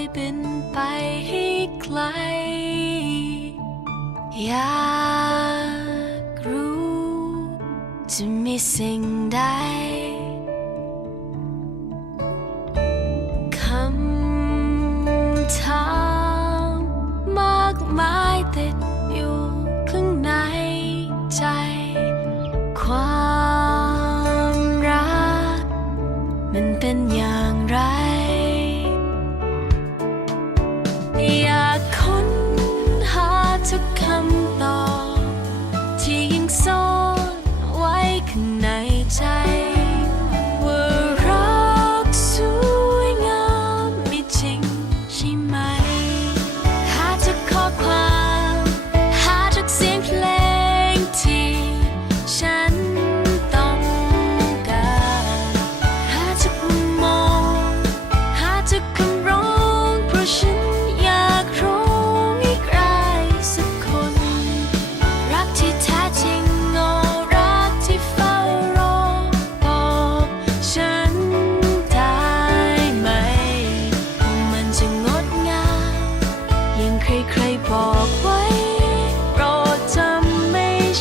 ยบินไปให้ไกล อยากรู้ จะมีสิ่งใดคำถามมากมายติดอยู่ข้างในใจ ความรัก มันเป็นอย่างไร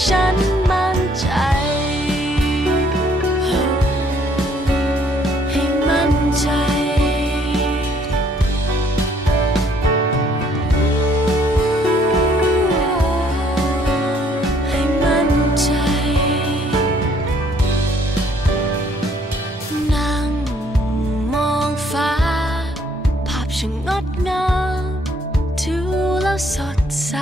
ฉันมั่นใจ ให้มั่นใจ ให้มั่นใจ นั่งมองฟ้า ภาพช่างงดงามดูแล้วสดใส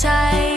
ใจ